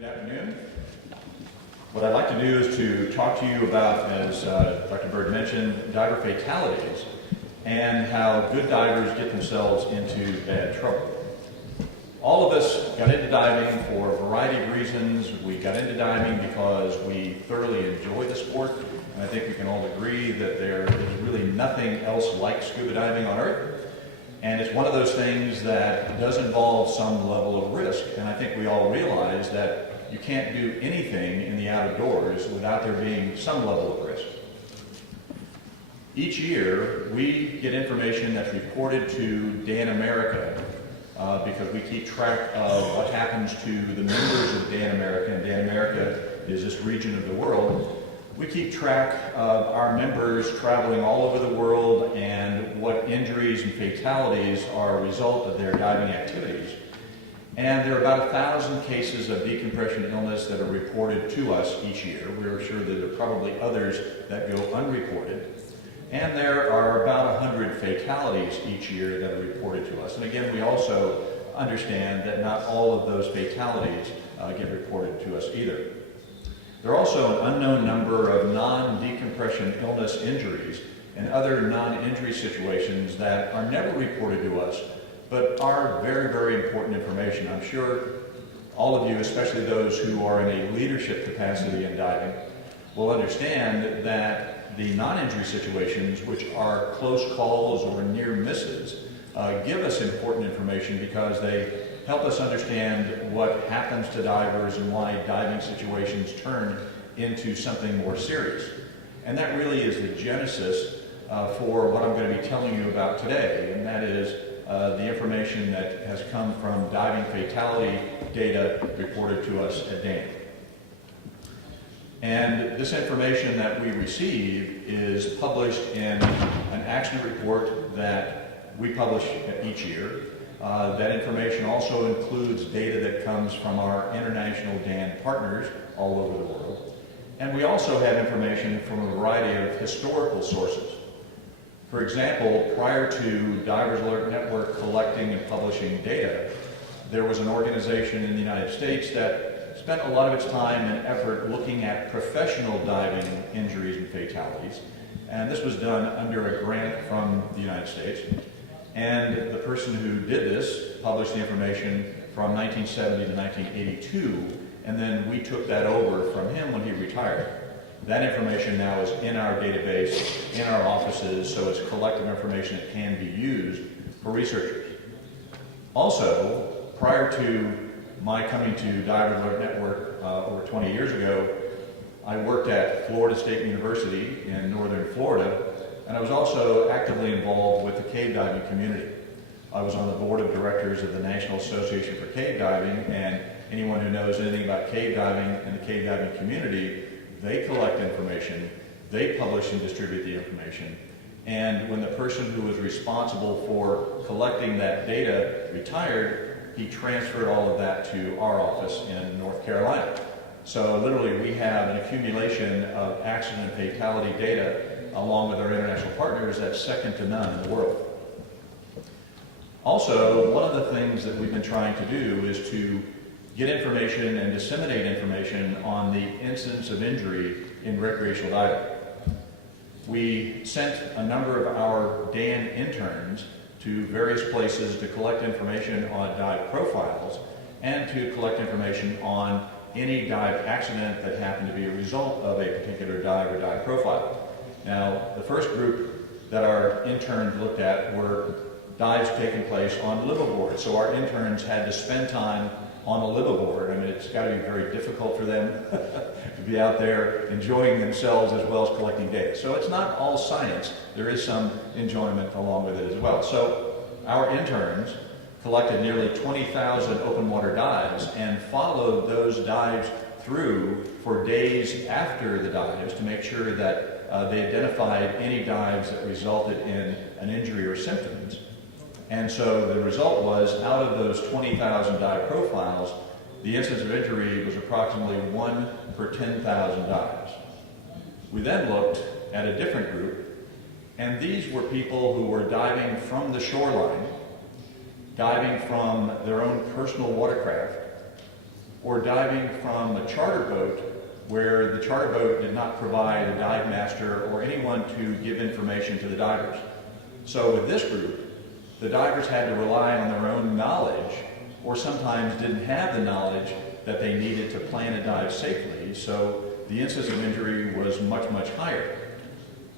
Good afternoon. What I'd like to do is to talk to you about, as Dr. Bird mentioned, diver fatalities and how good divers get themselves into bad trouble. All of us got into diving for a variety of reasons. We got into diving because we thoroughly enjoy the sport, and I think we can all agree that there is really nothing else like scuba diving on Earth. And it's one of those things that does involve some level of risk, and I think we all realize that you can't do anything in the outdoors without there being some level of risk. Each year, we get information that's reported to Dan America because we keep track of what happens to the members of Dan America, and Dan America is this region of the world. We keep track of our members traveling all over the world and what injuries and fatalities are a result of their diving activities. And there are about 1,000 cases of decompression illness that are reported to us each year. We're sure that there are probably others that go unreported. And there are about 100 fatalities each year that are reported to us. And again, we also understand that not all of those fatalities get reported to us either. There are also an unknown number of non-decompression illness injuries and other non-injury situations that are never reported to us, but are very, very important information. I'm sure all of you, especially those who are in a leadership capacity in diving, will understand that the non-injury situations, which are close calls or near misses, give us important information because they help us understand what happens to divers and why diving situations turn into something more serious. And that really is the genesis for what I'm going to be telling you about today, and that is the information that has come from diving fatality data reported to us at Dan. And this information that we receive is published in an accident report that we publish each year. That information also includes data that comes from our international Dan partners all over the world. And we also have information from a variety of historical sources. For example, prior to Divers Alert Network collecting and publishing data, there was an organization in the United States that spent a lot of its time and effort looking at professional diving injuries and fatalities. And this was done under a grant from the United States. And the person who did this published the information from 1970 to 1982, and then we took that over from him when he retired. That information now is in our database, in our offices, so it's collective information that can be used for researchers. Also, prior to my coming to Divers Alert Network over 20 years ago, I worked at Florida State University in northern Florida, and I was also actively involved with the cave diving community. I was on the board of directors of the National Association for Cave Diving, and anyone who knows anything about cave diving and the cave diving community, they collect information, they publish and distribute the information, and when the person who was responsible for collecting that data retired, he transferred all of that to our office in North Carolina. So literally we have an accumulation of accident and fatality data along with our international partners that's second to none in the world. Also, one of the things that we've been trying to do is to get information and disseminate information on the incidence of injury in recreational diving. We sent a number of our Dan interns to various places to collect information on dive profiles and to collect information on any dive accident that happened to be a result of a particular dive or dive profile. Now, the first group that our interns looked at were dives taking place on liveaboard. So our interns had to spend time on a liveaboard. I mean, it's got to be very difficult for them to be out there enjoying themselves as well as collecting data. So it's not all science. There is some enjoyment along with it as well. So our interns collected nearly 20,000 open water dives and followed those dives through for days after the dives to make sure that they identified any dives that resulted in an injury or symptoms. And so the result was, out of those 20,000 dive profiles, the incidence of injury was approximately 1 per 10,000 dives. We then looked at a different group, and these were people who were diving from the shoreline, diving from their own personal watercraft, or diving from a charter boat where the charter boat did not provide a dive master or anyone to give information to the divers. So with this group, the divers had to rely on their own knowledge, or sometimes didn't have the knowledge that they needed to plan a dive safely, so the incidence of injury was much, much higher.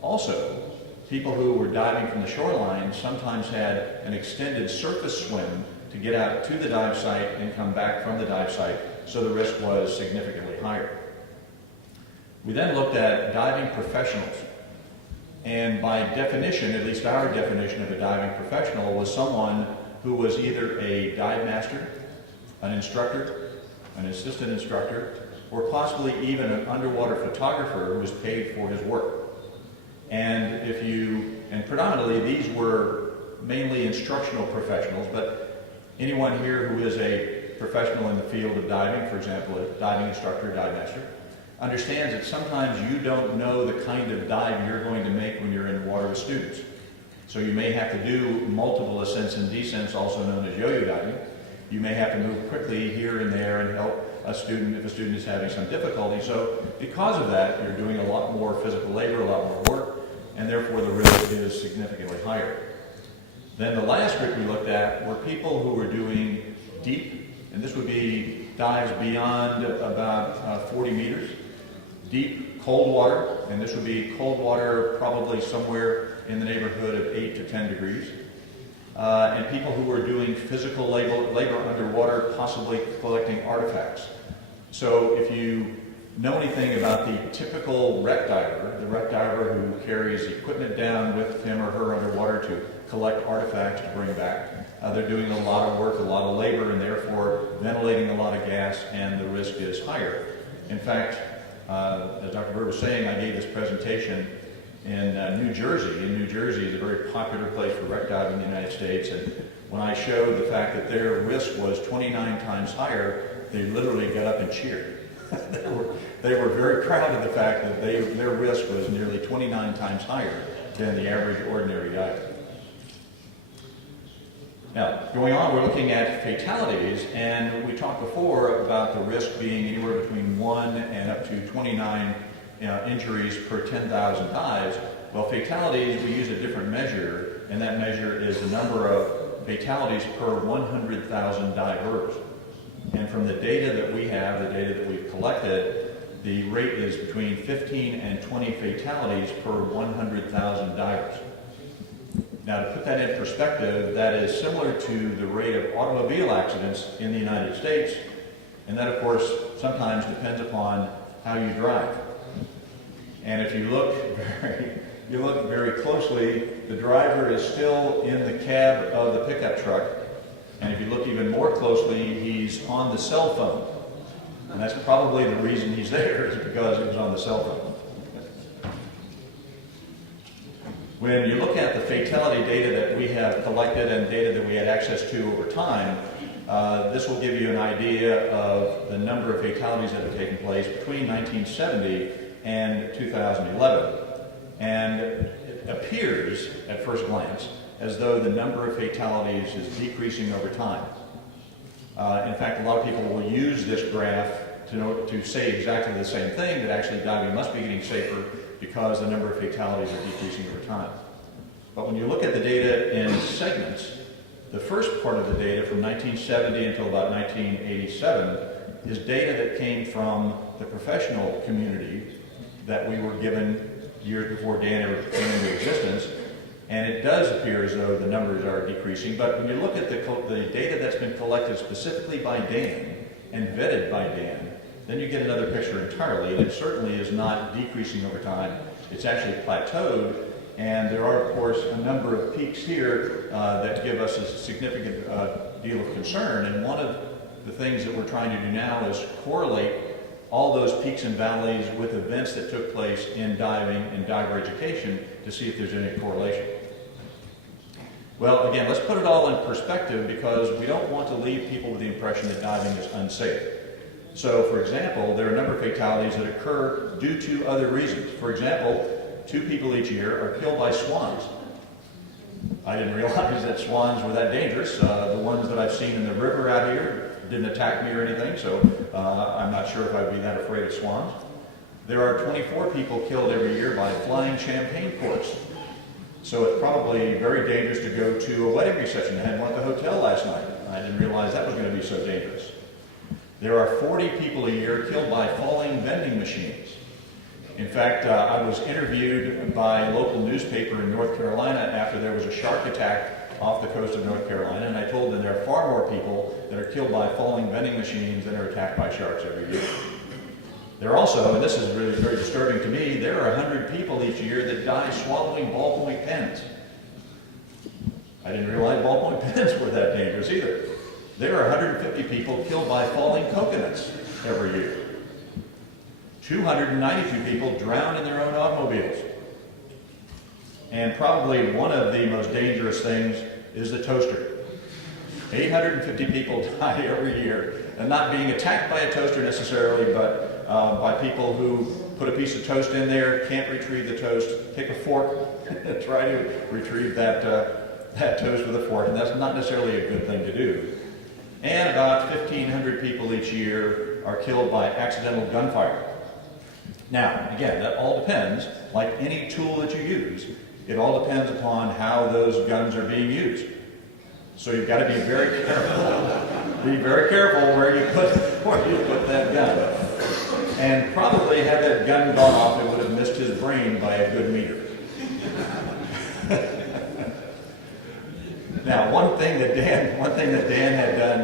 Also, people who were diving from the shoreline sometimes had an extended surface swim to get out to the dive site and come back from the dive site, so the risk was significantly higher. We then looked at diving professionals. And by definition, at least our definition of a diving professional, was someone who was either a dive master, an instructor, an assistant instructor, or possibly even an underwater photographer who was paid for his work. And predominantly these were mainly instructional professionals, but anyone here who is a professional in the field of diving, for example, a diving instructor, dive master, understands that sometimes you don't know the kind of dive you're going to make when you're in the water with students. So you may have to do multiple ascents and descents, also known as yo-yo diving. You may have to move quickly here and there and help a student if a student is having some difficulty. So because of that, you're doing a lot more physical labor, a lot more work, and therefore the risk is significantly higher. Then the last group we looked at were people who were doing deep, and this would be dives beyond about 40 meters, deep cold water, and this would be cold water probably somewhere in the neighborhood of 8 to 10 degrees. And people who were doing physical labor underwater, possibly collecting artifacts. So if you know anything about the typical wreck diver, the wreck diver who carries equipment down with him or her underwater to collect artifacts to bring back, they're doing a lot of work, a lot of labor, and therefore ventilating a lot of gas, and the risk is higher. In fact, as Dr. Bird was saying, I gave this presentation in New Jersey. And New Jersey is a very popular place for wreck diving in the United States. And when I showed the fact that their risk was 29 times higher, they literally got up and cheered. they were very proud of the fact that their risk was nearly 29 times higher than the average ordinary diver. Now, going on, we're looking at fatalities, and we talked before about the risk being anywhere between 1 and up to 29 injuries per 10,000 dives. Well, fatalities, we use a different measure, and that measure is the number of fatalities per 100,000 divers. And from the data that we have, the data that we've collected, the rate is between 15 and 20 fatalities per 100,000 divers. Now, to put that in perspective, that is similar to the rate of automobile accidents in the United States, and that, of course, sometimes depends upon how you drive. And if you look very closely, the driver is still in the cab of the pickup truck, and if you look even more closely, he's on the cell phone. And that's probably the reason he's there, is because he was on the cell phone. When you look at the fatality data that we have collected and data that we had access to over time, this will give you an idea of the number of fatalities that have taken place between 1970 and 2011. And it appears, at first glance, as though the number of fatalities is decreasing over time. In fact, a lot of people will use this graph to say exactly the same thing, that actually diving must be getting safer because the number of fatalities are decreasing over time. But when you look at the data in segments, the first part of the data from 1970 until about 1987 is data that came from the professional community that we were given years before Dan ever came into existence. And it does appear as though the numbers are decreasing. But when you look at the data that's been collected specifically by Dan and vetted by Dan, then you get another picture entirely, and it certainly is not decreasing over time. It's actually plateaued, and there are, of course, a number of peaks here that give us a significant deal of concern, and one of the things that we're trying to do now is correlate all those peaks and valleys with events that took place in diving and diver education to see if there's any correlation. Well, again, let's put it all in perspective, because we don't want to leave people with the impression that diving is unsafe. So, for example, there are a number of fatalities that occur due to other reasons. For example, 2 people each year are killed by swans. I didn't realize that swans were that dangerous. The ones that I've seen in the river out here didn't attack me or anything, so I'm not sure if I'd be that afraid of swans. There are 24 people killed every year by flying champagne corks. So it's probably very dangerous to go to a wedding reception. I had one at the hotel last night. I didn't realize that was going to be so dangerous. There are 40 people a year killed by falling vending machines. In fact, I was interviewed by a local newspaper in North Carolina after there was a shark attack off the coast of North Carolina, and I told them there are far more people that are killed by falling vending machines than are attacked by sharks every year. There are also, and this is really very disturbing to me, there are 100 people each year that die swallowing ballpoint pens. I didn't realize ballpoint pens were that dangerous either. There are 150 people killed by falling coconuts every year. 292 people drown in their own automobiles. And probably one of the most dangerous things is the toaster. 850 people die every year, and not being attacked by a toaster necessarily, but by people who put a piece of toast in there, can't retrieve the toast, take a fork, and try to retrieve that toast with a fork, and that's not necessarily a good thing to do. And about 1,500 people each year are killed by accidental gunfire. Now, again, that all depends, like any tool that you use, it all depends upon how those guns are being used. So you've got to be very careful. Be very careful where you put that gun. And probably had that gun gone off, it would have missed his brain by a good meter. Now, one thing that Dan had done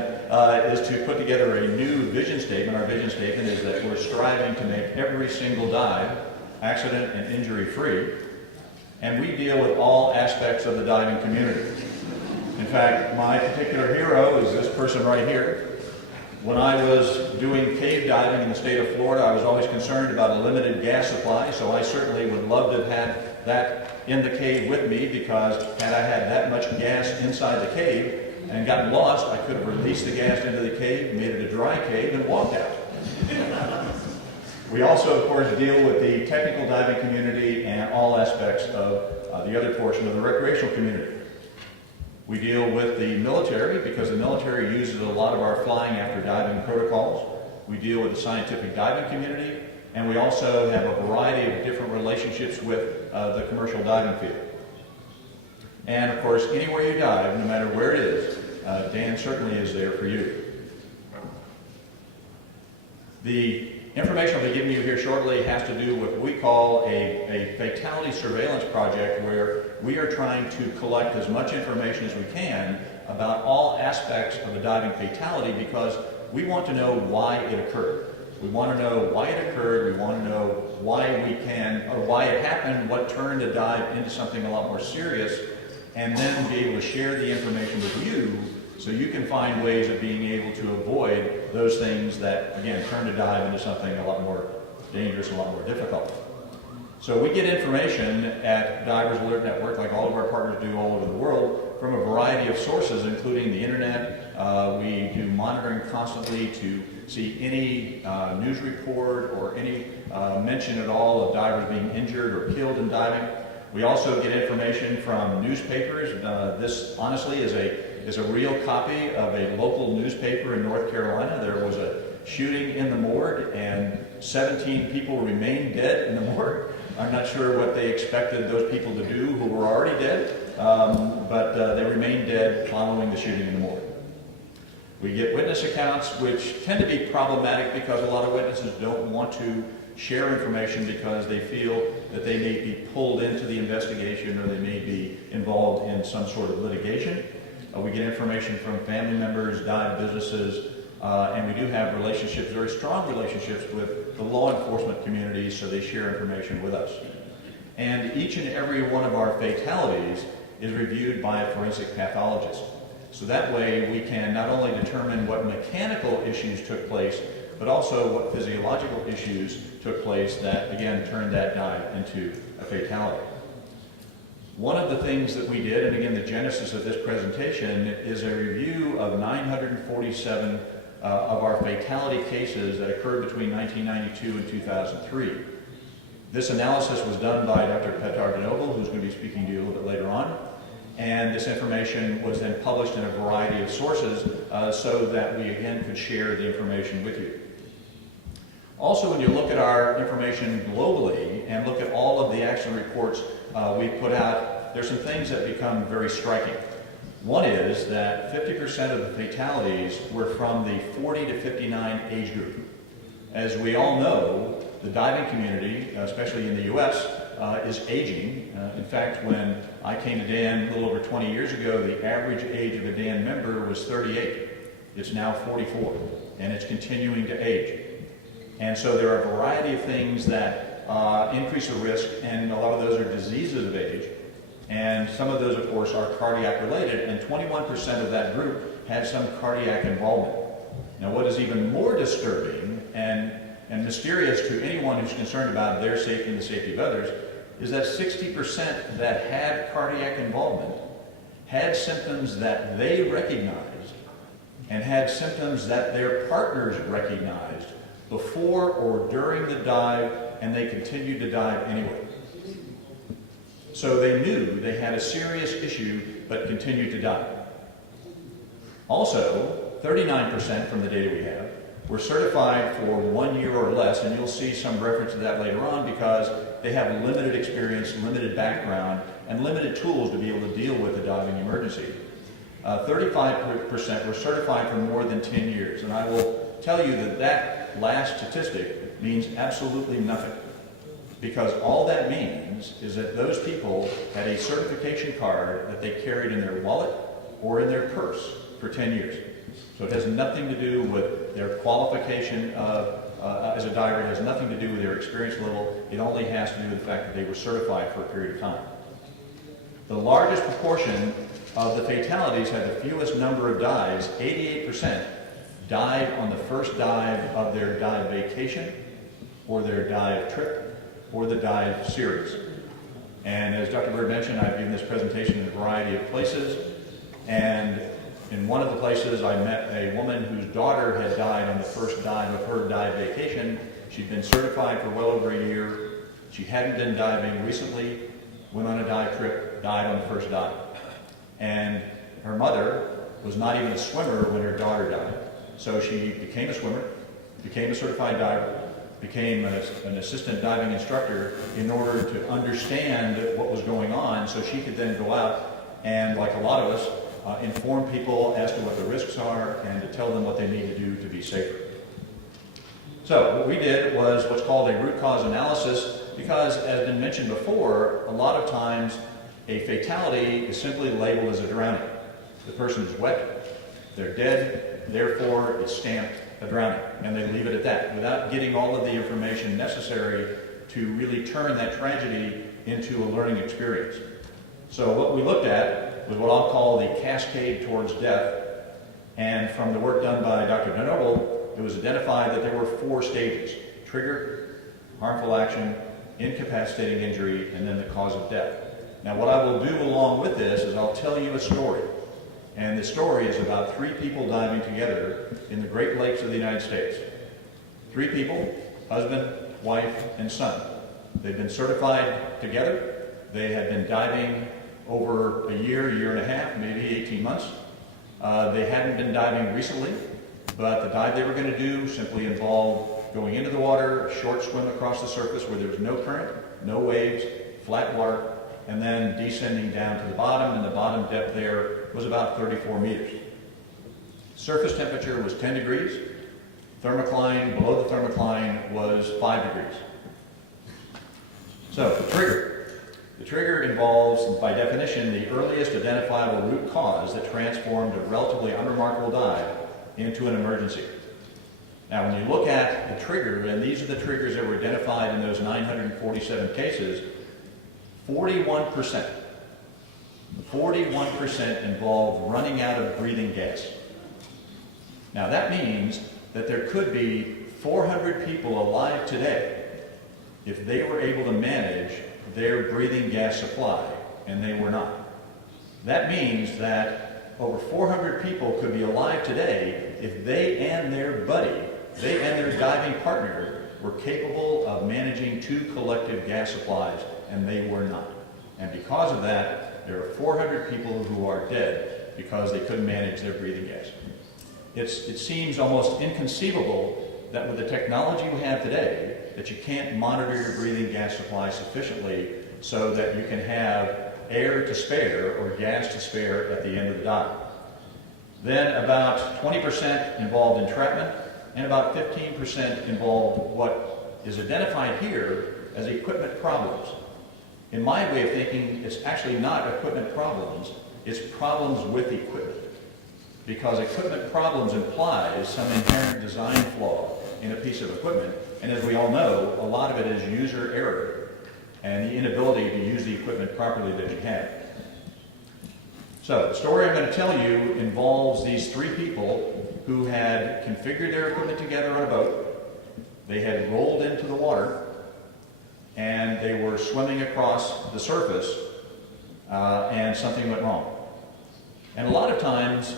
is to put together a new vision statement. Our vision statement is that we're striving to make every single dive accident and injury free, and we deal with all aspects of the diving community. In fact, my particular hero is this person right here. When I was doing cave diving in the state of Florida, I was always concerned about a limited gas supply, so I certainly would love to have had that in the cave with me, because had I had that much gas inside the cave and gotten lost, I could have released the gas into the cave, made it a dry cave, and walked out. We also, of course, deal with the technical diving community and all aspects of the other portion of the recreational community. We deal with the military, because the military uses a lot of our flying after diving protocols. We deal with the scientific diving community, and we also have a variety of different relationships with the commercial diving field. And of course, anywhere you dive, no matter where it is, Dan certainly is there for you. The information I'll be giving you here shortly has to do with what we call a fatality surveillance project, where we are trying to collect as much information as we can about all aspects of a diving fatality, because we want to know why it occurred. We want to know why it occurred, we want to know why why it happened, what turned a dive into something a lot more serious, and then be able to share the information with you so you can find ways of being able to avoid those things that, again, turn a dive into something a lot more dangerous, a lot more difficult. So we get information at Divers Alert Network, like all of our partners do all over the world, from a variety of sources, including the internet. We do monitoring constantly to see any news report or any mention at all of divers being injured or killed in diving. We also get information from newspapers. This, honestly, is a real copy of a local newspaper in North Carolina. There was a shooting in the morgue, and 17 people remained dead in the morgue. I'm not sure what they expected those people to do who were already dead, but they remained dead following the shooting in the morgue. We get witness accounts, which tend to be problematic because a lot of witnesses don't want to share information because they feel that they may be pulled into the investigation, or they may be involved in some sort of litigation. We get information from family members, dive businesses, and we do have relationships, very strong relationships with the law enforcement community, so they share information with us. And each and every one of our fatalities is reviewed by a forensic pathologist. So that way we can not only determine what mechanical issues took place, but also what physiological issues took place that, again, turned that dive into a fatality. One of the things that we did, and again, the genesis of this presentation, is a review of 947 of our fatality cases that occurred between 1992 and 2003. This analysis was done by Dr. Petar Denoble, who's going to be speaking to you a little bit later on. And this information was then published in a variety of sources so that we, again, could share the information with you. Also, when you look at our information globally and look at all of the accident reports we put out, there's some things that become very striking. One is that 50% of the fatalities were from the 40 to 59 age group. As we all know, the diving community, especially in the U.S., is aging. In fact, when I came to Dan a little over 20 years ago, the average age of a Dan member was 38. It's now 44, and it's continuing to age. And so there are a variety of things that increase the risk, and a lot of those are diseases of age. And some of those, of course, are cardiac related, and 21% of that group had some cardiac involvement. Now, what is even more disturbing and mysterious to anyone who's concerned about their safety and the safety of others is that 60% that had cardiac involvement had symptoms that they recognized and had symptoms that their partners recognized before or during the dive, and they continued to dive anyway. So they knew they had a serious issue, but continued to dive. Also, 39% from the data we have were certified for 1 year or less, and you'll see some reference to that later on because they have limited experience, limited background, and limited tools to be able to deal with a diving emergency. 35% were certified for more than 10 years, and I will tell you that that last statistic means absolutely nothing, because all that means is that those people had a certification card that they carried in their wallet or in their purse for 10 years. So it has nothing to do with their qualification as a diver. It has nothing to do with their experience level. It only has to do with the fact that they were certified for a period of time. The largest proportion of the fatalities had the fewest number of dives. 88% died on the first dive of their dive vacation or their dive trip or the dive series. And as Dr. Bird mentioned, I've given this presentation in a variety of places, and in one of the places I met a woman whose daughter had died on the first dive of her dive vacation. She'd been certified for well over a year. She hadn't been diving recently, went on a dive trip, died on the first dive. And her mother was not even a swimmer when her daughter died. So she became a swimmer, became a certified diver, became an assistant diving instructor in order to understand what was going on so she could then go out and, like a lot of us, inform people as to what the risks are and to tell them what they need to do to be safer. So what we did was what's called a root cause analysis because, as been mentioned before, a lot of times a fatality is simply labeled as a drowning. The person is wet, they're dead, therefore it's stamped a drowning, and they leave it at that without getting all of the information necessary to really turn that tragedy into a learning experience. So what we looked at was what I'll call the cascade towards death, and from the work done by Dr. Dan Orr, it was identified that there were 4 stages: trigger, harmful action, incapacitating injury, and then the cause of death. Now what I will do along with this is I'll tell you a story. And the story is about 3 people diving together in the Great Lakes of the United States. 3 people, husband, wife, and son. They've been certified together. They had been diving over a year and a half, maybe 18 months. They hadn't been diving recently, but the dive they were going to do simply involved going into the water, a short swim across the surface where there was no current, no waves, flat water, and then descending down to the bottom, and the bottom depth there was about 34 meters. Surface temperature was 10 degrees. Thermocline, below the thermocline, was 5 degrees. So, the trigger. The trigger involves, by definition, the earliest identifiable root cause that transformed a relatively unremarkable dive into an emergency. Now, when you look at the trigger, and these are the triggers that were identified in those 947 cases, 41% involved running out of breathing gas. Now that means that there could be 400 people alive today if they were able to manage their breathing gas supply, and they were not. That means that over 400 people could be alive today if they and their buddy, they and their diving partner were capable of managing 2 collective gas supplies, and they were not. And because of that, there are 400 people who are dead because they couldn't manage their breathing gas. It seems almost inconceivable that with the technology we have today, that you can't monitor your breathing gas supply sufficiently so that you can have air to spare or gas to spare at the end of the dive. Then about 20% involved entrapment, and about 15% involved what is identified here as equipment problems. In my way of thinking, it's actually not equipment problems, it's problems with equipment. Because equipment problems implies some inherent design flaw in a piece of equipment, and as we all know, a lot of it is user error and the inability to use the equipment properly that you have. So the story I'm going to tell you involves these three people who had configured their equipment together on a boat. They had rolled into the water and they were swimming across the surface and something went wrong. And a lot of times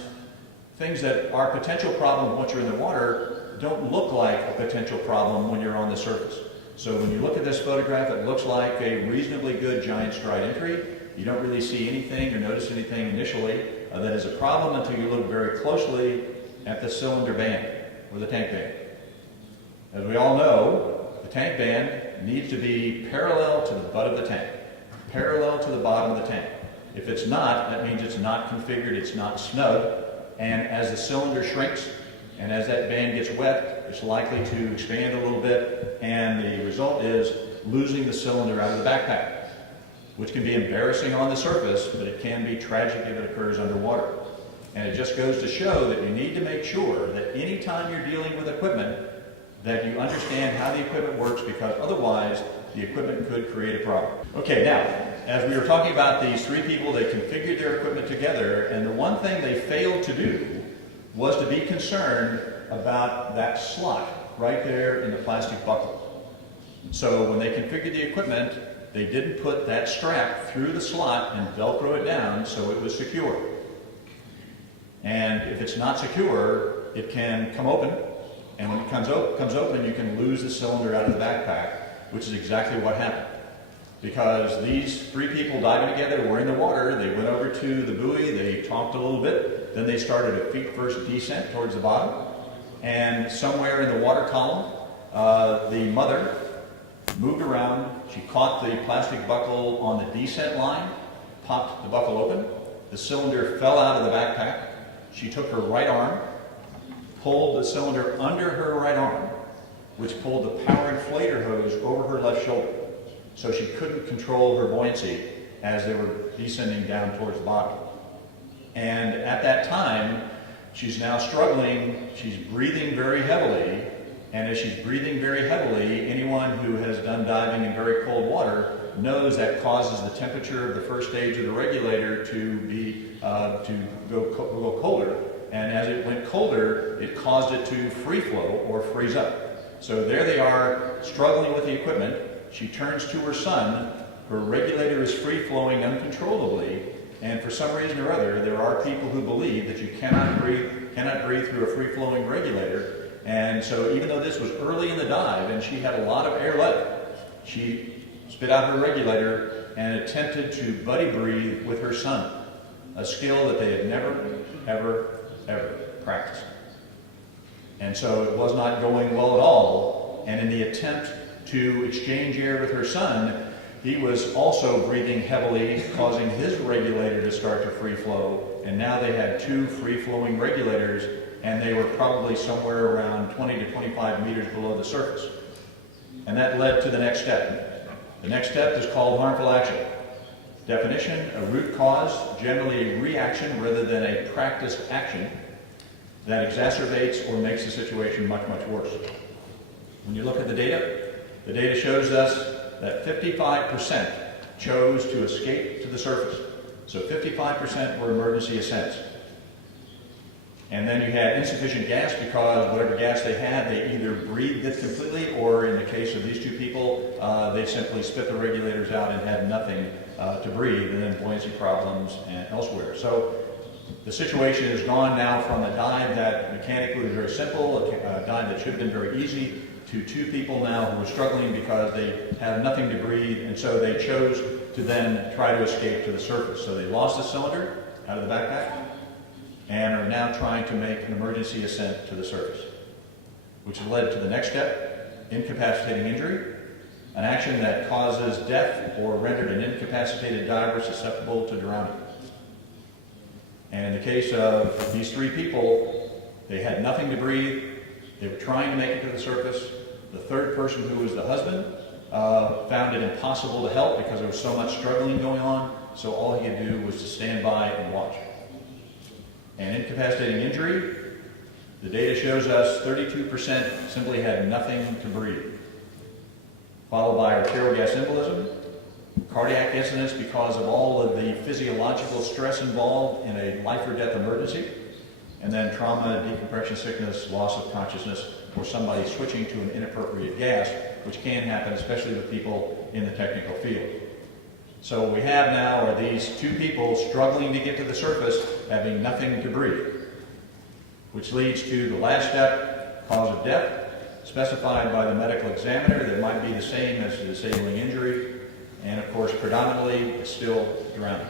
things that are potential problems once you're in the water don't look like a potential problem when you're on the surface. So when you look at this photograph, it looks like a reasonably good giant stride entry. You don't really see anything or notice anything initially that is a problem until you look very closely at the cylinder band or the tank band. As we all know, the tank band needs to be parallel to the butt of the tank, parallel to the bottom of the tank. If it's not, that means it's not configured, it's not snug, and as the cylinder shrinks and as that band gets wet, it's likely to expand a little bit, and the result is losing the cylinder out of the backpack, which can be embarrassing on the surface, but it can be tragic if it occurs underwater. And it just goes to show that you need to make sure that anytime you're dealing with equipment, that you understand how the equipment works, because otherwise the equipment could create a problem. Okay, now, as we were talking about these three people, they configured their equipment together, and the one thing they failed to do was to be concerned about that slot right there in the plastic buckle. So when they configured the equipment, they didn't put that strap through the slot and Velcro it down so it was secure. And if it's not secure, it can come open, and when it comes open, you can lose the cylinder out of the backpack, which is exactly what happened. Because these three people diving together were in the water, they went over to the buoy, they talked a little bit, then they started a feet-first descent towards the bottom, and somewhere in the water column, the mother moved around, she caught the plastic buckle on the descent line, popped the buckle open, the cylinder fell out of the backpack, she took her right arm, pulled the cylinder under her right arm, which pulled the power inflator hose over her left shoulder. So she couldn't control her buoyancy as they were descending down towards the bottom. And at that time, she's now struggling, she's breathing very heavily, and as she's breathing very heavily, anyone who has done diving in very cold water knows that causes the temperature of the first stage of the regulator to go colder. And as it went colder, it caused it to free flow or freeze up. So there they are, struggling with the equipment. She turns to her son, her regulator is free-flowing uncontrollably, and for some reason or other, there are people who believe that you cannot breathe through a free-flowing regulator, and so even though this was early in the dive and she had a lot of air left, she spit out her regulator and attempted to buddy breathe with her son, a skill that they had never, ever practiced. And so it was not going well at all, and in the attempt to exchange air with her son, he was also breathing heavily, causing his regulator to start to free flow, and now they had two free-flowing regulators, and they were probably somewhere around 20 to 25 meters below the surface. And that led to the next step. The next step is called harmful action. Definition: a root cause, generally a reaction rather than a practiced action, that exacerbates or makes the situation much, much worse. When you look at the data shows us that 55% chose to escape to the surface. So 55% were emergency ascents. And then you had insufficient gas because whatever gas they had, they either breathed it completely, or in the case of these two people, they simply spit the regulators out and had nothing to breathe, and then buoyancy problems and elsewhere. So the situation has gone now from a dive that mechanically was very simple, a dive that should have been very easy, to two people now who are struggling because they have nothing to breathe, and so they chose to then try to escape to the surface. So they lost the cylinder out of the backpack and are now trying to make an emergency ascent to the surface. which has led to the next step, incapacitating injury, an action that causes death or rendered an incapacitated diver susceptible to drowning. And in the case of these three people, they had nothing to breathe. They were trying to make it to the surface. The third person, who was the husband, found it impossible to help because there was so much struggling going on, so all he could do was to stand by and watch. And incapacitating injury, the data shows us 32% simply had nothing to breathe, followed by arterial gas embolism, cardiac incidents because of all of the physiological stress involved in a life or death emergency, and then trauma, decompression sickness, loss of consciousness, or somebody switching to an inappropriate gas, which can happen, especially with people in the technical field. So what we have now are these two people struggling to get to the surface, having nothing to breathe, which leads to the last step, cause of death, specified by the medical examiner that might be the same as the disabling injury, and of course predominantly it's still drowning.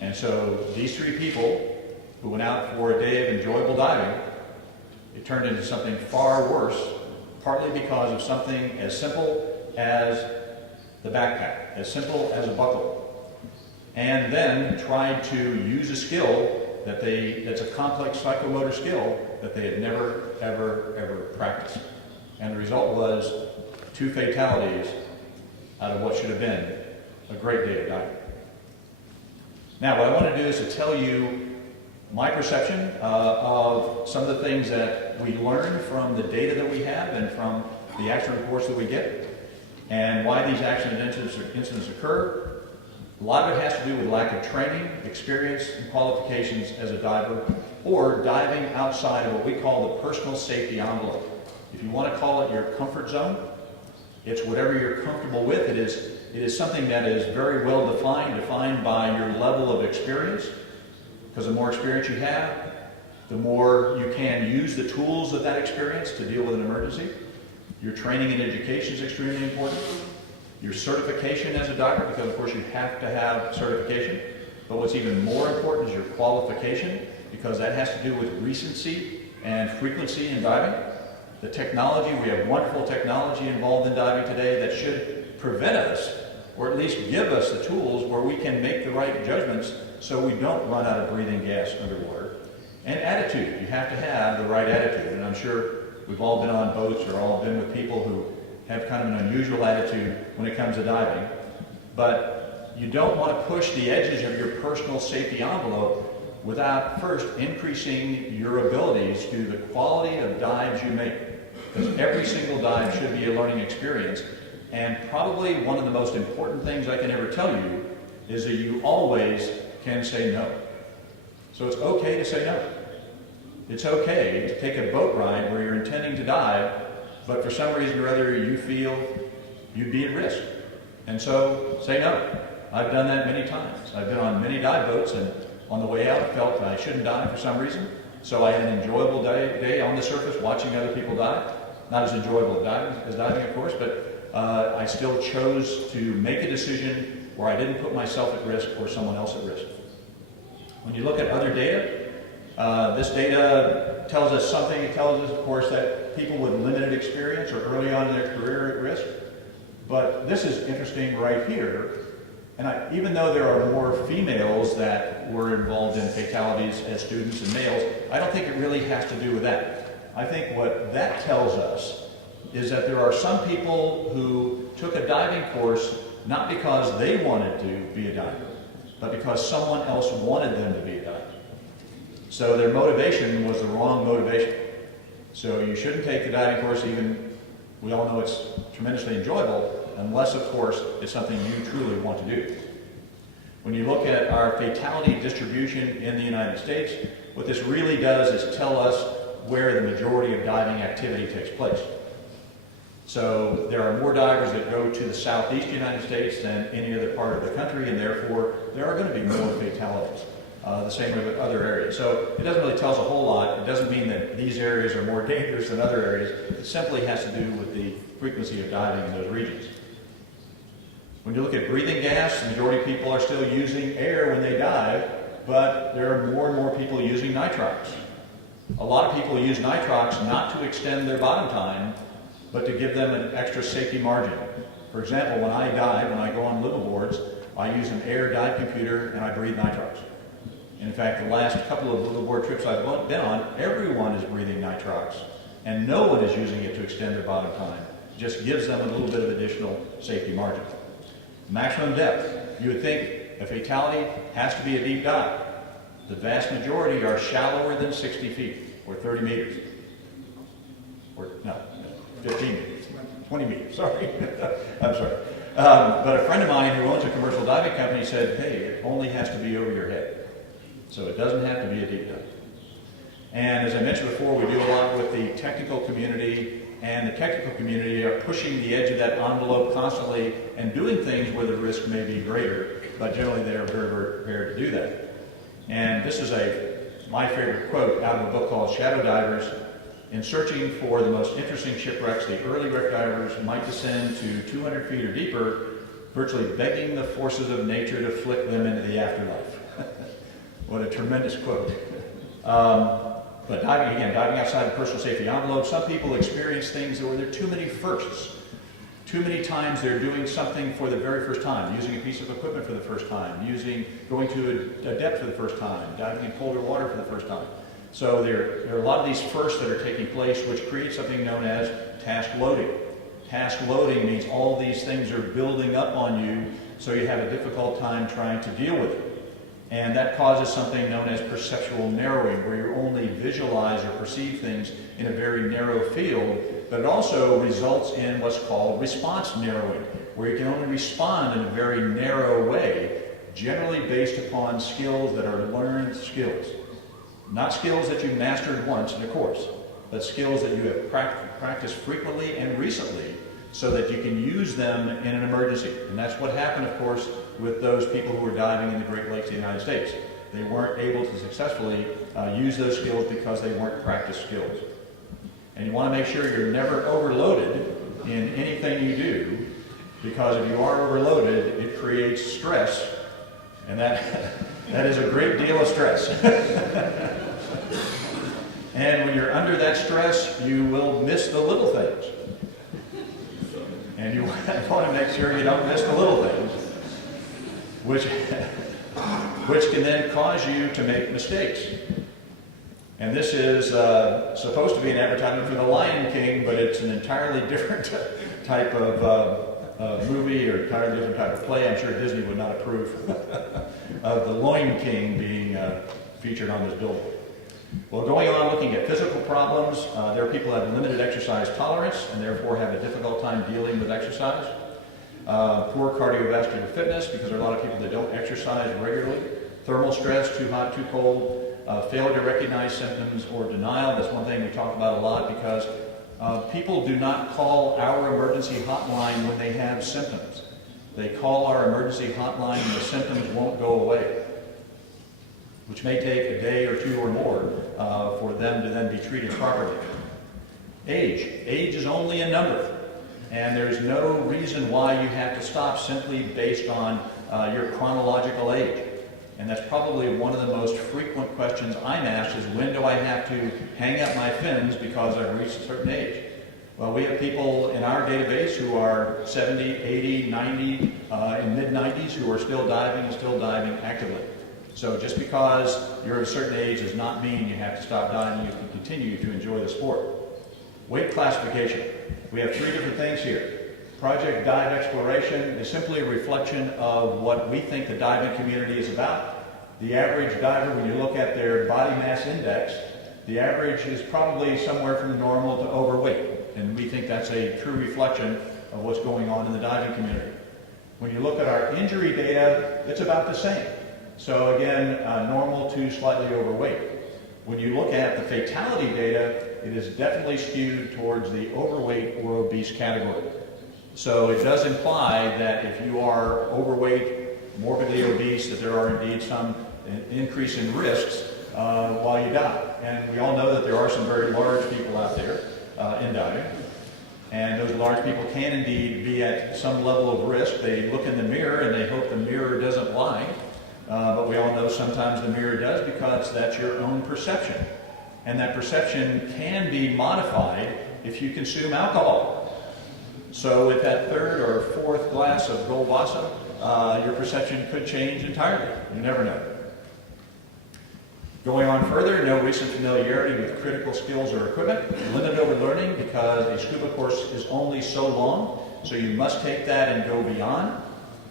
And so these three people who went out for a day of enjoyable diving, it turned into something far worse, partly because of something as simple as the backpack, as simple as a buckle, and then tried to use a skill that's a complex psychomotor skill that they had never, ever practiced. And the result was 2 fatalities out of what should have been a great day of diving. Now, what I want to do is to tell you my perception of some of the things that we learned from the data that we have and from the accident reports that we get, and why these accident incidents occur. A lot of it has to do with lack of training, experience, and qualifications as a diver, or diving outside of what we call the personal safety envelope. If you want to call it your comfort zone, it's whatever you're comfortable with. It is something that is very well defined by your level of experience, because the more experience you have, the more you can use the tools of that experience to deal with an emergency. Your training and education is extremely important. Your certification as a diver, because of course you have to have certification. But what's even more important is your qualification, because that has to do with recency and frequency in diving. The technology, we have wonderful technology involved in diving today that should prevent us, or at least give us the tools where we can make the right judgments so we don't run out of breathing gas underwater. And attitude, you have to have the right attitude. And I'm sure we've all been on boats or all been with people who have kind of an unusual attitude when it comes to diving. But you don't want to push the edges of your personal safety envelope without first increasing your abilities to the quality of dives you make. Because every single dive should be a learning experience. And probably one of the most important things I can ever tell you is that you always can say no. So it's okay to say no. It's okay to take a boat ride where you're intending to dive, but for some reason or other you feel you'd be at risk. And so say no. I've done that many times. I've been on many dive boats, and on the way out I felt I shouldn't dive for some reason. So I had an enjoyable day on the surface watching other people dive. Not as enjoyable as diving, of course, but I still chose to make a decision where I didn't put myself at risk or someone else at risk. When you look at other data, this data tells us something. It tells us, of course, that people with limited experience are early on in their career at risk. But this is interesting right here. And even though there are more females that were involved in fatalities as students than males, I don't think it really has to do with that. I think what that tells us is that there are some people who took a diving course not because they wanted to be a diver, but because someone else wanted them to be a diver. So their motivation was the wrong motivation. So you shouldn't take the diving course, even, we all know it's tremendously enjoyable, unless, of course, it's something you truly want to do. When you look at our fatality distribution in the United States, what this really does is tell us where the majority of diving activity takes place. So there are more divers that go to the southeast United States than any other part of the country, and therefore there are going to be more fatalities. The same way with other areas. So it doesn't really tell us a whole lot. It doesn't mean that these areas are more dangerous than other areas. It simply has to do with the frequency of diving in those regions. When you look at breathing gas, the majority of people are still using air when they dive, but there are more and more people using nitrites. A lot of people use nitrox not to extend their bottom time, but to give them an extra safety margin. For example, when I dive, when I go on liveaboards, I use an air dive computer and I breathe nitrox. And in fact, the last couple of liveaboard trips I've been on, everyone is breathing nitrox, and no one is using it to extend their bottom time. It just gives them a little bit of additional safety margin. Maximum depth. You would think a fatality has to be a deep dive. The vast majority are shallower than 60 feet, or 30 meters. Or, no, 15 meters, 20 meters, sorry. I'm sorry. But a friend of mine who owns a commercial diving company said, hey, it only has to be over your head. So it doesn't have to be a deep dive. And as I mentioned before, we do a lot with the technical community, and the technical community are pushing the edge of that envelope constantly and doing things where the risk may be greater, but generally they are very, very prepared to do that. And this is my favorite quote out of a book called Shadow Divers. In searching for the most interesting shipwrecks, the early wreck divers might descend to 200 feet or deeper, virtually begging the forces of nature to flick them into the afterlife. What a tremendous quote. But diving outside the personal safety envelope, some people experience things where there are too many firsts. Too many times they're doing something for the very first time, using a piece of equipment for the first time, going to a depth for the first time, diving in colder water for the first time. So there are a lot of these firsts that are taking place, which create something known as task loading. Task loading means all these things are building up on you, so you have a difficult time trying to deal with it. And that causes something known as perceptual narrowing, where you only visualize or perceive things in a very narrow field, but it also results in what's called response narrowing, where you can only respond in a very narrow way, generally based upon skills that are learned skills. Not skills that you mastered once in a course, but skills that you have practiced frequently and recently so that you can use them in an emergency. And that's what happened, of course, with those people who were diving in the Great Lakes of the United States. They weren't able to successfully use those skills because they weren't practiced skills. And you want to make sure you're never overloaded in anything you do, because if you are overloaded, it creates stress, and that is a great deal of stress. And when you're under that stress, you will miss the little things. And you want to make sure you don't miss the little things, which can then cause you to make mistakes. And this is supposed to be an advertisement for the Lion King, but it's an entirely different type of movie or entirely different type of play. I'm sure Disney would not approve of the Lion King being featured on this billboard. Well, going on looking at physical problems, there are people who have limited exercise tolerance and therefore have a difficult time dealing with exercise. Poor cardiovascular fitness, because there are a lot of people that don't exercise regularly. Thermal stress, too hot, too cold. Failure to recognize symptoms or denial. That's one thing we talk about a lot, because people do not call our emergency hotline when they have symptoms. They call our emergency hotline when the symptoms won't go away, which may take a day or two or more for them to then be treated properly. Age. Age is only a number, and there's no reason why you have to stop simply based on your chronological age. And that's probably one of the most frequent questions I'm asked is, when do I have to hang up my fins because I've reached a certain age? Well, we have people in our database who are 70, 80, 90, in mid-90s who are still diving and still diving actively. So just because you're at a certain age does not mean you have to stop diving. You can continue to enjoy the sport. Weight classification. We have three different things here. Project Dive Exploration is simply a reflection of what we think the diving community is about. The average diver, when you look at their body mass index, the average is probably somewhere from normal to overweight. And we think that's a true reflection of what's going on in the diving community. When you look at our injury data, it's about the same. So again, normal to slightly overweight. When you look at the fatality data, it is definitely skewed towards the overweight or obese category. So it does imply that if you are overweight, morbidly obese, that there are indeed some increase in risks while you dive. And we all know that there are some very large people out there in diving. And those large people can indeed be at some level of risk. They look in the mirror and they hope the mirror doesn't lie. But we all know sometimes the mirror does, because that's your own perception. And that perception can be modified if you consume alcohol. So with that third or fourth glass of Goldwasser, your perception could change entirely. You never know. Going on further, no recent familiarity with critical skills or equipment, limited overlearning because a scuba course is only so long, so you must take that and go beyond.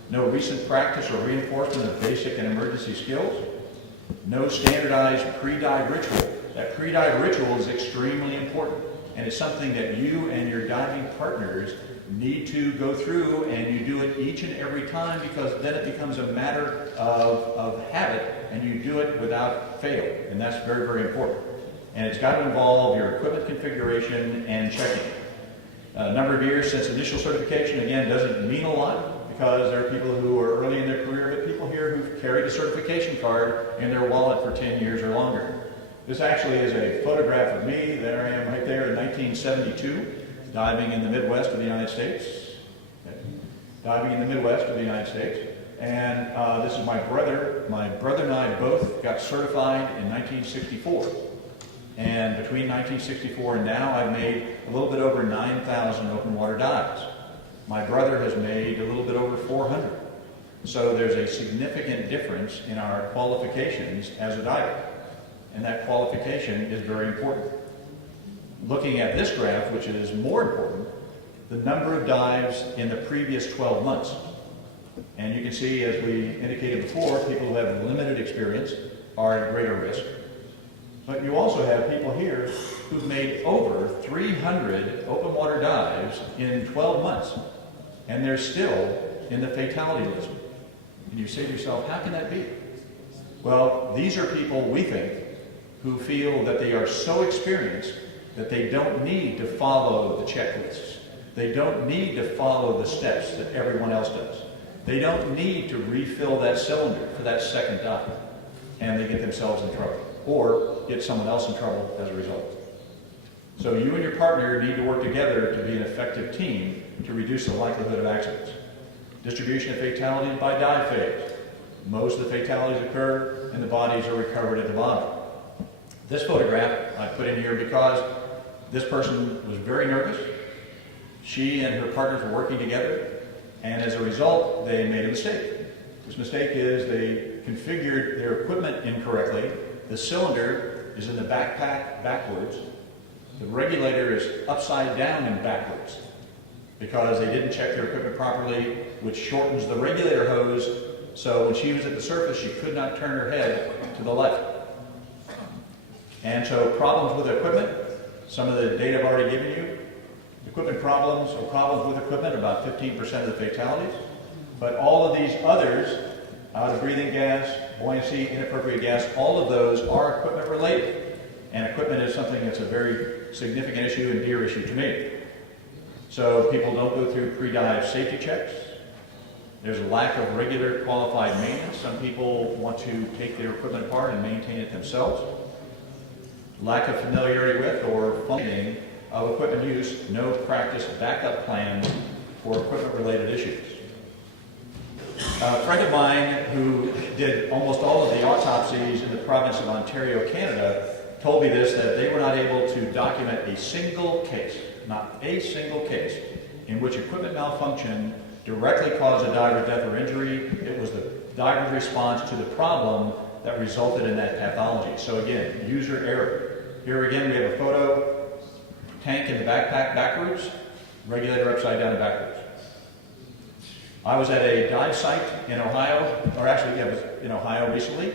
No recent practice or reinforcement of basic and emergency skills. No standardized pre-dive ritual. That pre-dive ritual is extremely important, and it's something that you and your diving partners need to go through, and you do it each and every time, because then it becomes a matter of habit, and you do it without fail, and that's very, very important. And it's got to involve your equipment configuration and checking. A number of years since initial certification, again, doesn't mean a lot, because there are people who are early in their career, but people here who've carried a certification card in their wallet for 10 years or longer. This actually is a photograph of me. There I am right there in 1972. Diving in the Midwest of the United States. Okay. Diving in the Midwest of the United States. And this is my brother. My brother and I both got certified in 1964. And between 1964 and now, I've made a little bit over 9,000 open water dives. My brother has made a little bit over 400. So there's a significant difference in our qualifications as a diver. And that qualification is very important. Looking at this graph, which is more important, the number of dives in the previous 12 months. And you can see, as we indicated before, people who have limited experience are at greater risk. But you also have people here who've made over 300 open water dives in 12 months, and they're still in the fatality list. And you say to yourself, how can that be? Well, these are people, we think, who feel that they are so experienced that they don't need to follow the checklists. They don't need to follow the steps that everyone else does. They don't need to refill that cylinder for that second dive, and they get themselves in trouble, or get someone else in trouble as a result. So you and your partner need to work together to be an effective team to reduce the likelihood of accidents. Distribution of fatalities by dive phase. Most of the fatalities occur and the bodies are recovered at the bottom. This photograph I put in here because this person was very nervous. She and her partners were working together, and as a result, they made a mistake. This mistake is they configured their equipment incorrectly. The cylinder is in the backpack backwards. The regulator is upside down and backwards because they didn't check their equipment properly, which shortens the regulator hose, so when she was at the surface, she could not turn her head to the left. And so problems with equipment, some of the data I've already given you, equipment problems or problems with equipment, about 15% of the fatalities. But all of these others, out of breathing gas, buoyancy, inappropriate gas, all of those are equipment related. And equipment is something that's a very significant issue and dear issue to me. So people don't go through pre-dive safety checks. There's a lack of regular qualified maintenance. Some people want to take their equipment apart and maintain it themselves. Lack of familiarity with or funding of equipment use, no practice backup plans for equipment-related issues. A friend of mine who did almost all of the autopsies in the province of Ontario, Canada, told me this, that they were not able to document a single case, not a single case, in which equipment malfunction directly caused a diver's death or injury. It was the diver's response to the problem that resulted in that pathology. So again, user error. Here again we have a photo, tank in the backpack backwards, regulator upside down and backwards. I was at a dive site in Ohio, or actually yeah, it was in Ohio recently,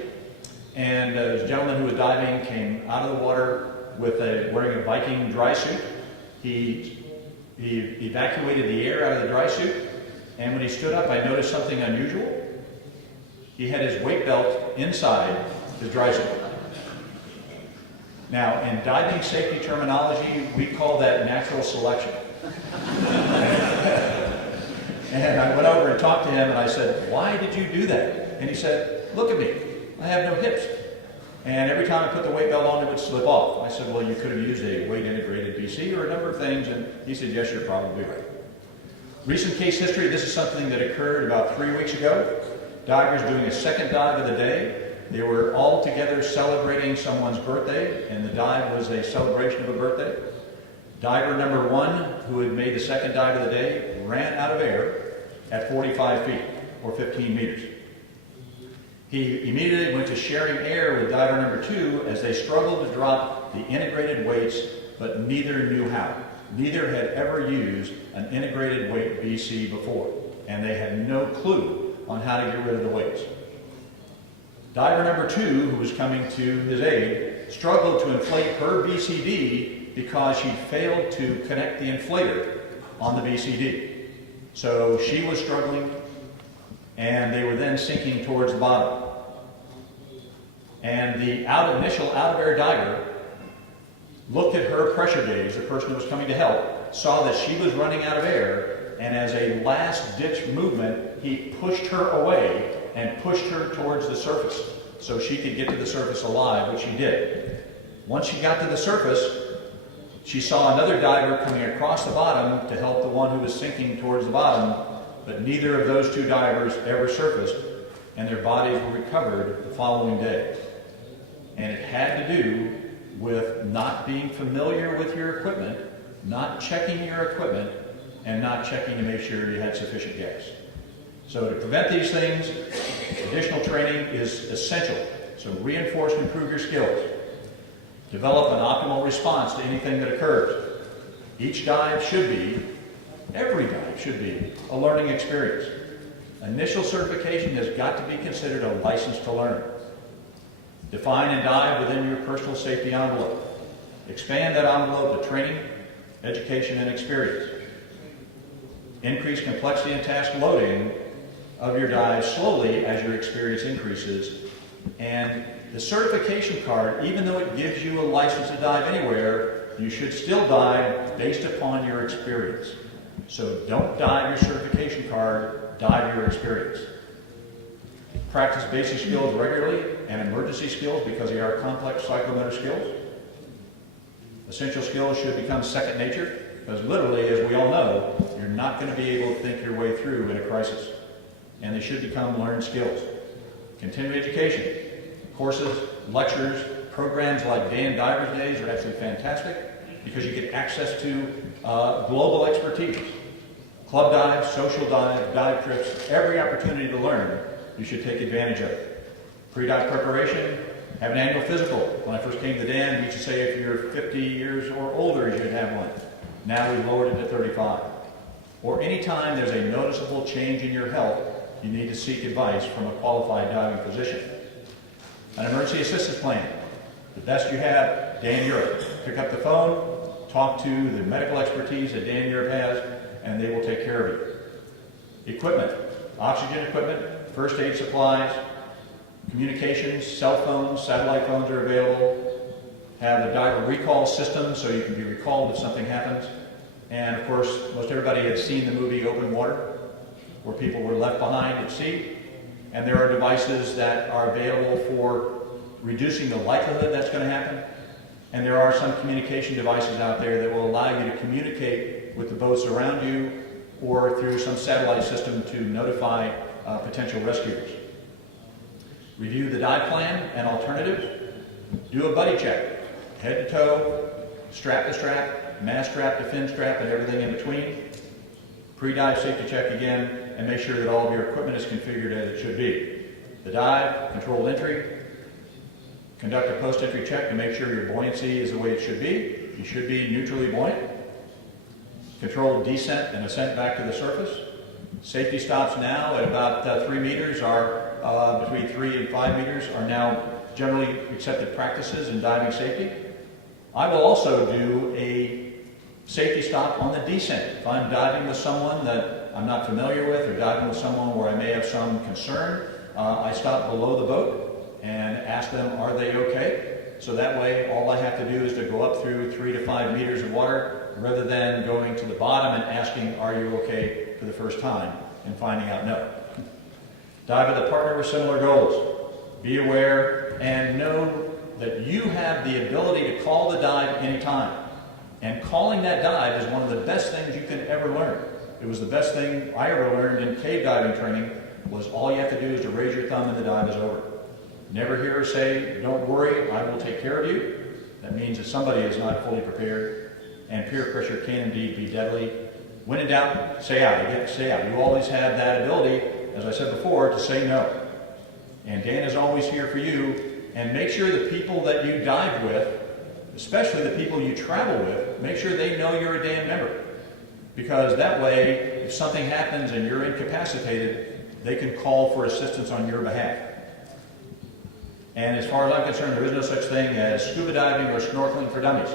and this gentleman who was diving came out of the water with wearing a Viking dry suit. He evacuated the air out of the dry suit, and when he stood up I noticed something unusual. He had his weight belt inside his dry suit. Now, in diving safety terminology, we call that natural selection. And I went over and talked to him and I said, why did you do that? And he said, look at me, I have no hips. And every time I put the weight belt on, it would slip off. I said, well, you could have used a weight integrated BC or a number of things. And he said, yes, you're probably right. Recent case history, this is something that occurred about 3 weeks ago. Divers doing a second dive of the day. They were all together celebrating someone's birthday, and the dive was a celebration of a birthday. Diver number 1, who had made the second dive of the day, ran out of air at 45 feet, or 15 meters. He immediately went to sharing air with diver number 2 as they struggled to drop the integrated weights, but neither knew how. Neither had ever used an integrated weight BC before, and they had no clue on how to get rid of the weights. Diver number 2, who was coming to his aid, struggled to inflate her BCD because she failed to connect the inflator on the BCD. So she was struggling, and they were then sinking towards the bottom. And the initial out-of-air diver looked at her pressure gauge, the person who was coming to help, saw that she was running out of air, and as a last-ditch movement, he pushed her away and pushed her towards the surface so she could get to the surface alive, which she did. Once she got to the surface, she saw another diver coming across the bottom to help the one who was sinking towards the bottom, but neither of those 2 divers ever surfaced, and their bodies were recovered the following day. And it had to do with not being familiar with your equipment, not checking your equipment, and not checking to make sure you had sufficient gas. So to prevent these things, additional training is essential. So reinforce and improve your skills. Develop an optimal response to anything that occurs. Each dive should be, every dive should be, a learning experience. Initial certification has got to be considered a license to learn. Define and dive within your personal safety envelope. Expand that envelope to training, education, and experience. Increase complexity and task loading of your dive slowly as your experience increases. And the certification card, even though it gives you a license to dive anywhere, you should still dive based upon your experience. So don't dive your certification card, dive your experience. Practice basic skills regularly and emergency skills because they are complex psychomotor skills. Essential skills should become second nature because literally, as we all know, you're not going to be able to think your way through in a crisis. And they should become learned skills. Continuing education. Courses, lectures, programs like Dan Diver's Days are absolutely fantastic because you get access to global expertise. Club dives, social dives, dive trips, every opportunity to learn, you should take advantage of it. Pre-dive preparation, have an annual physical. When I first came to Dan, we used to say if you're 50 years or older, you should have one. Now we've lowered it to 35. Or anytime there's a noticeable change in your health, you need to seek advice from a qualified diving physician. An emergency assistance plan. The best you have, Dan Europe. Pick up the phone, talk to the medical expertise that Dan Europe has, and they will take care of you. Equipment. Oxygen equipment, first aid supplies, communications, cell phones, satellite phones are available. Have a diver recall system so you can be recalled if something happens. And of course, most everybody has seen the movie Open Water, where people were left behind at sea. And there are devices that are available for reducing the likelihood that's going to happen. And there are some communication devices out there that will allow you to communicate with the boats around you or through some satellite system to notify potential rescuers. Review the dive plan and alternatives. Do a buddy check. Head to toe, strap to strap, mast strap to fin strap, and everything in between. Pre-dive safety check again, and make sure that all of your equipment is configured as it should be. The dive, controlled entry. Conduct a post-entry check to make sure your buoyancy is the way it should be. You should be neutrally buoyant. Controlled descent and ascent back to the surface. Safety stops now at about 3 meters are between 3 and 5 meters are now generally accepted practices in diving safety. I will also do a safety stop on the descent. If I'm diving with someone that I'm not familiar with or diving with someone where I may have some concern, I stop below the boat and ask them, are they okay? So that way, all I have to do is to go up through 3 to 5 meters of water rather than going to the bottom and asking, are you okay, for the first time and finding out no. Dive with a partner with similar goals. Be aware and know that you have the ability to call the dive anytime. And calling that dive is one of the best things you can ever learn. It was the best thing I ever learned in cave diving training was all you have to do is to raise your thumb and the dive is over. Never hear her say, don't worry, I will take care of you. That means that somebody is not fully prepared, and peer pressure can indeed be deadly. When in doubt, say out. You get to say out. You always have that ability, as I said before, to say no. And Dan is always here for you. And make sure the people that you dive with, especially the people you travel with, make sure they know you're a Dan member. Because that way, if something happens and you're incapacitated, they can call for assistance on your behalf. And as far as I'm concerned, there is no such thing as scuba diving or snorkeling for dummies.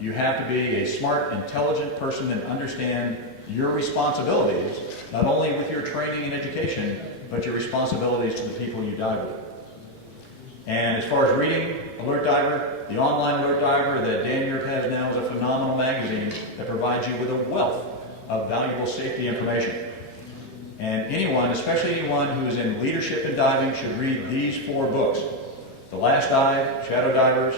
You have to be a smart, intelligent person and understand your responsibilities, not only with your training and education, but your responsibilities to the people you dive with. And as far as reading, Alert Diver, the online Alert Diver that Dan Europe has now is a phenomenal magazine that provides you with a wealth of valuable safety information. And anyone, especially anyone who is in leadership in diving, should read these 4 books: The Last Dive, Shadow Divers,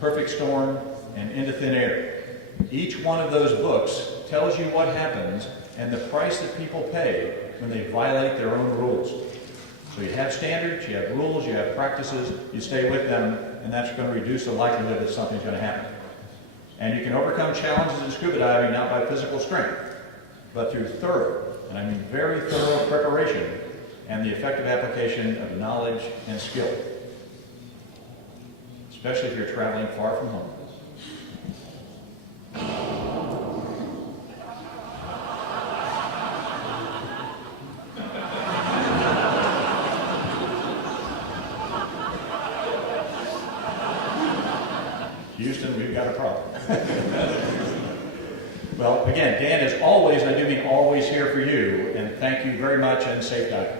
Perfect Storm, and Into Thin Air. Each one of those books tells you what happens and the price that people pay when they violate their own rules. So you have standards, you have rules, you have practices, you stay with them, and that's going to reduce the likelihood that something's going to happen. And you can overcome challenges in scuba diving not by physical strength, but through thorough, and I mean very thorough preparation and the effective application of knowledge and skill, especially if you're traveling far from home. Houston, we've got a problem. Well, again, Dan is always, and I do mean always, here for you, and thank you very much, and safe diving.